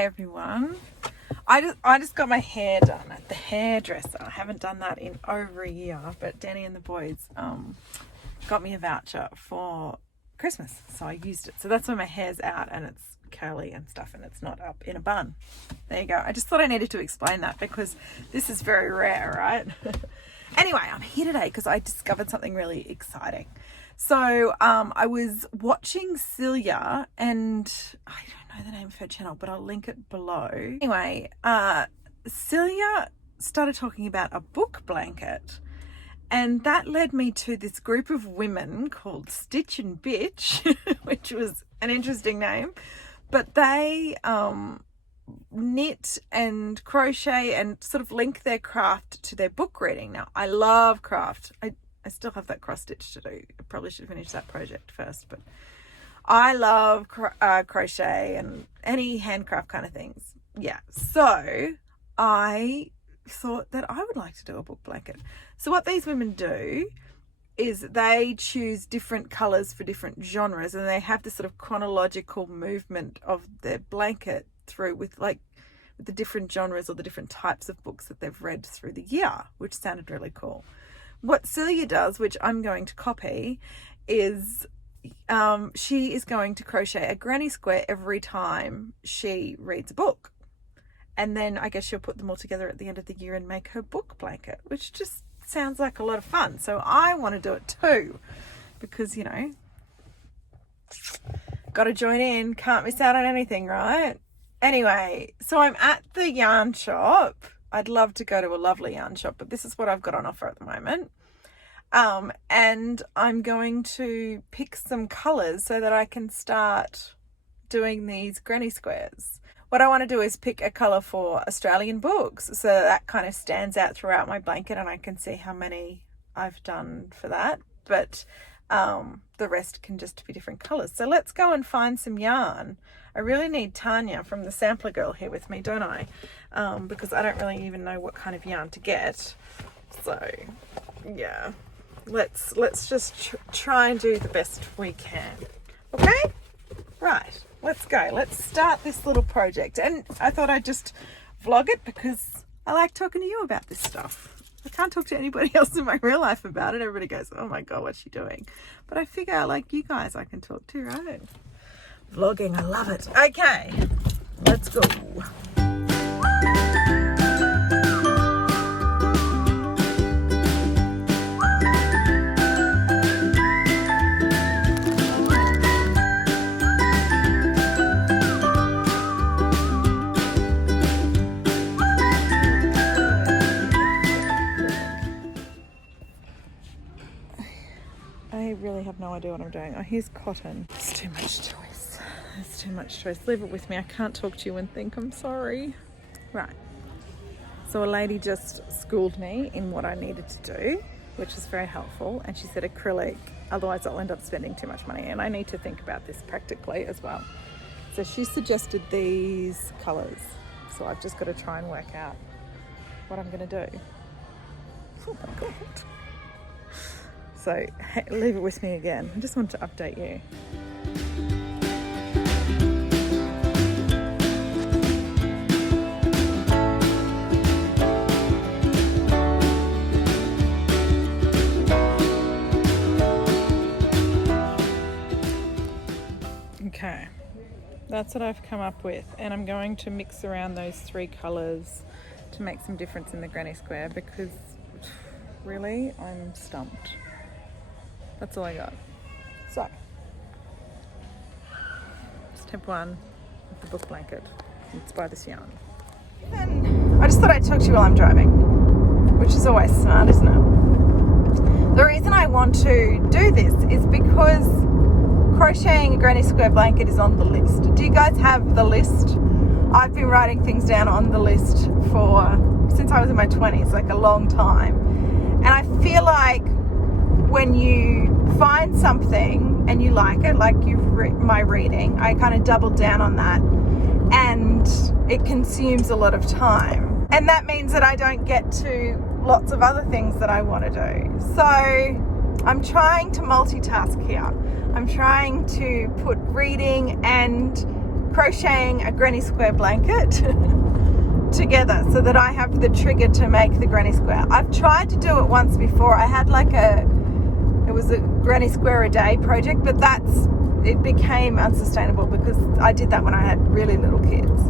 Hi everyone. I just got my hair done at the hairdresser. I haven't done that in over a year, but Danny and the boys got me a voucher for Christmas, so I used it. So that's why my hair's out and it's curly and stuff and it's not up in a bun. There you go. I just thought I needed to explain that because this is very rare, right? Anyway, I'm here today because I discovered something really exciting. So I was watching Silje, and I don't know the name of her channel, but I'll link it below. Anyway, Silje started talking about a book blanket, and that led me to this group of women called Stitch and Bitch, which was an interesting name, but they knit and crochet and sort of link their craft to their book reading. Now, I love craft. I still have that cross stitch to do. I probably should finish that project first, but I love crochet and any handcraft kind of things. Yeah, so I thought that I would like to do a book blanket. So what these women do is they choose different colors for different genres, and they have this sort of chronological movement of their blanket through with the different genres or the different types of books that they've read through the year, which sounded really cool. What Silje does, which I'm going to copy, is she is going to crochet a granny square every time she reads a book. And then I guess she'll put them all together at the end of the year and make her book blanket, which just sounds like a lot of fun. So I want to do it too because, you know, got to join in, can't miss out on anything, right? Anyway, so I'm at the yarn shop. I'd love to go to a lovely yarn shop, but this is what I've got on offer at the moment. And I'm going to pick some colours so that I can start doing these granny squares. What I want to do is pick a colour for Australian books, so that kind of stands out throughout my blanket and I can see how many I've done for that. But the rest can just be different colours. So let's go and find some yarn. I really need Tanya from the Sampler Girl here with me, don't I? Because I don't really even know what kind of yarn to get. So yeah, let's just try and do the best we can. Okay, right, let's go. Let's start this little project. And I thought I'd just vlog it because I like talking to you about this stuff. I can't talk to anybody else in my real life about it. Everybody goes, oh my god, what's she doing? But I figure, like, you guys I can talk to, right? Vlogging, I love it. Okay, let's go. I really have no idea what I'm doing. Oh, here's cotton. It's too much choice. It's too much choice. Leave it with me. I can't talk to you and think. I'm sorry. Right. So a lady just schooled me in what I needed to do, which is very helpful. And she said acrylic, otherwise I'll end up spending too much money. And I need to think about this practically as well. So she suggested these colours. So I've just got to try and work out what I'm going to do. Oh my God. So leave it with me again. I just want to update you. Okay, that's what I've come up with, and I'm going to mix around those three colours to make some difference in the granny square because really I'm stumped. That's all I got. So, step one of the book blanket. Let's buy this yarn. And I just thought I'd talk to you while I'm driving, which is always smart, isn't it? The reason I want to do this is because crocheting a granny square blanket is on the list. Do you guys have the list? I've been writing things down on the list since I was in my 20s, like a long time. And I feel like when you find something and you like it, like my reading, I kind of double down on that, and it consumes a lot of time. And that means that I don't get to lots of other things that I want to do. So I'm trying to multitask here. I'm trying to put reading and crocheting a granny square blanket together so that I have the trigger to make the granny square. I've tried to do it once before. I had like it was a granny square a day project, but it became unsustainable because I did that when I had really little kids.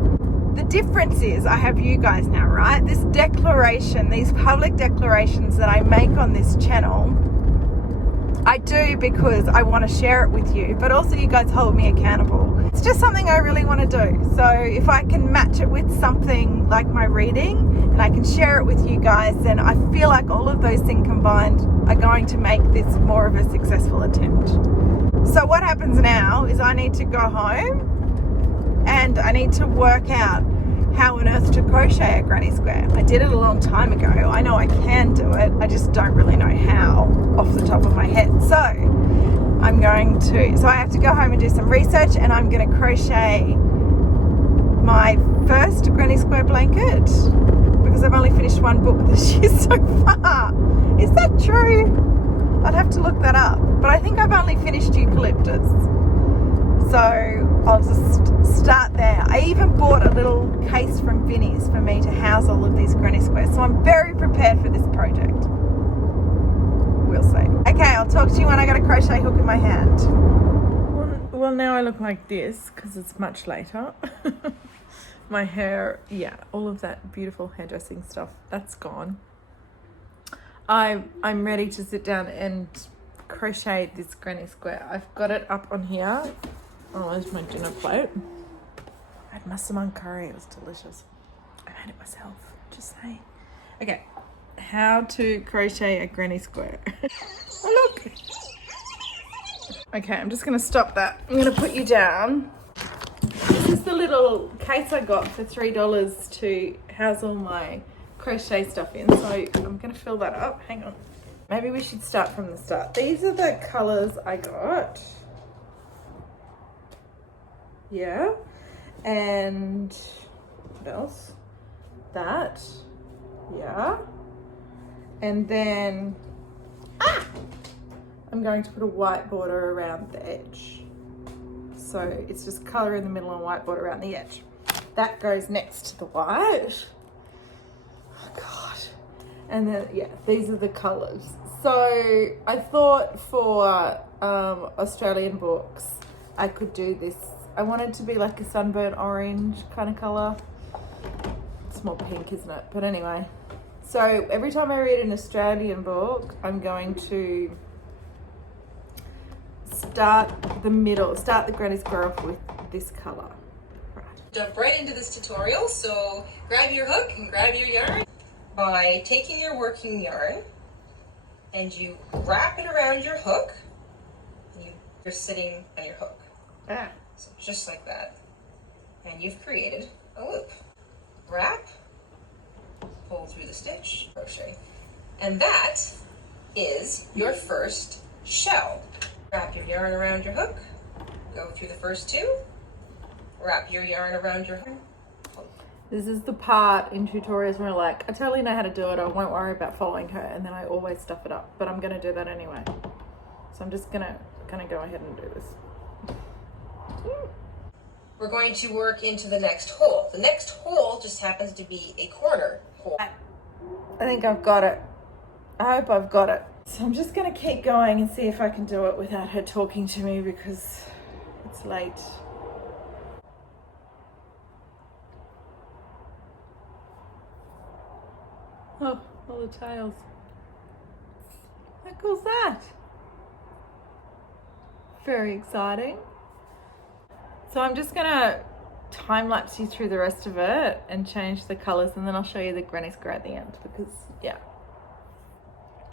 The difference is I have you guys now, right? This declaration, these public declarations that I make on this channel, I do because I want to share it with you, but also you guys hold me accountable. It's just something I really want to do. So if I can match it with something like my reading and I can share it with you guys, then I feel like all of those things combined are going to make this more of a successful attempt. So what happens now is I need to go home and I need to work out how on earth to crochet a granny square. I did it a long time ago. I know I can do it. I just don't really know how off the top of my head. So I have to go home and do some research, and I'm going to crochet my first granny square blanket because I've only finished one book this year so far. Is that true? I'd have to look that up. But I think I've only finished eucalyptus. So I'll just start there. I even bought a little case from Vinnie's for me to house all of these granny squares. So I'm very prepared for this project. We'll see. Okay, I'll talk to you when I got a crochet hook in my hand. Well, now I look like this because it's much later. My hair, yeah, all of that beautiful hairdressing stuff, that's gone. I'm ready to sit down and crochet this granny square. I've got it up on here. Oh, there's my dinner plate. I had massaman curry. It was delicious. I made it myself. Just saying. Okay. How to crochet a granny square. Oh, look. Okay, I'm just going to stop that. I'm going to put you down. This is the little case I got for $3 to house all my crochet stuff in. So I'm going to fill that up. Hang on. Maybe we should start from the start. These are the colours I got. Yeah. And what else? That. Yeah. And then I'm going to put a white border around the edge. So it's just colour in the middle and white border around the edge. That goes next to the white. Oh God. And then, yeah, these are the colours. So I thought for Australian books, I could do this. I want it to be like a sunburnt orange kind of colour. It's more pink, isn't it? But anyway. So every time I read an Australian book, I'm going to start the granny square off with this colour. Right. Jump right into this tutorial. So grab your hook and grab your yarn by taking your working yarn and you wrap it around your hook. You're sitting on your hook. So just like that. And you've created a loop. Wrap, pull through the stitch, crochet. And that is your first shell. Wrap your yarn around your hook, go through the first two, wrap your yarn around your hook. This is the part in tutorials where like, I totally know how to do it, I won't worry about following her, and then I always stuff it up, but I'm gonna do that anyway. So I'm just gonna go ahead and do this. We're going to work into the next hole. The next hole just happens to be a corner hole. I think I've got it. I hope I've got it. So I'm just gonna keep going and see if I can do it without her talking to me because it's late. Oh, all the tails. How cool's that? Very exciting. So I'm just gonna time-lapse you through the rest of it and change the colours, and then I'll show you the granny square at the end because, yeah,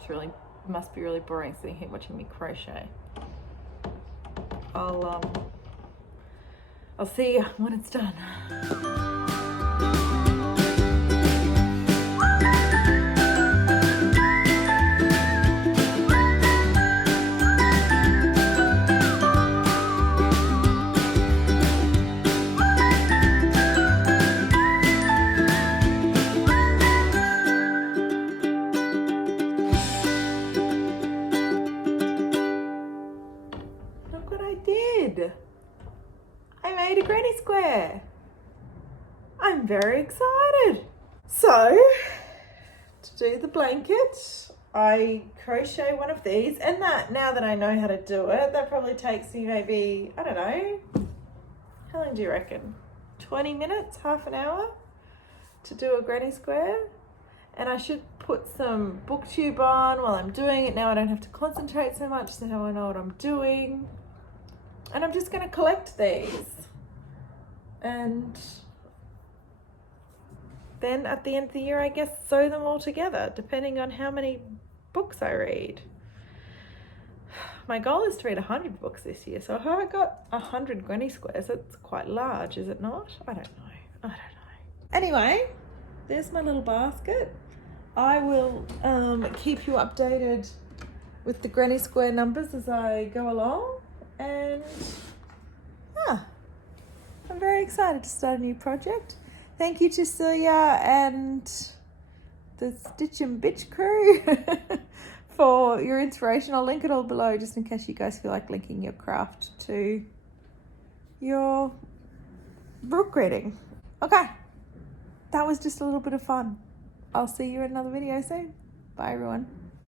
it must be really boring sitting here watching me crochet. I'll see you when it's done. made a granny square. I'm very excited. So, to do the blanket, I crochet one of these, and that, now that I know how to do it, that probably takes me maybe, I don't know, how long do you reckon? 20 minutes, half an hour to do a granny square? And I should put some booktube on while I'm doing it. Now I don't have to concentrate so much, so now I know what I'm doing. And I'm just gonna collect these. And then at the end of the year, I guess, sew them all together, depending on how many books I read. My goal is to read 100 books this year, so if I got 100 granny squares, that's quite large, is it not? I don't know. Anyway, there's my little basket. I will keep you updated with the granny square numbers as I go along, and yeah, I'm very excited to start a new project. Thank you to Silje and the Stitch and Bitch crew for your inspiration. I'll link it all below just in case you guys feel like linking your craft to your book reading. Okay, that was just a little bit of fun. I'll see you in another video soon. Bye everyone.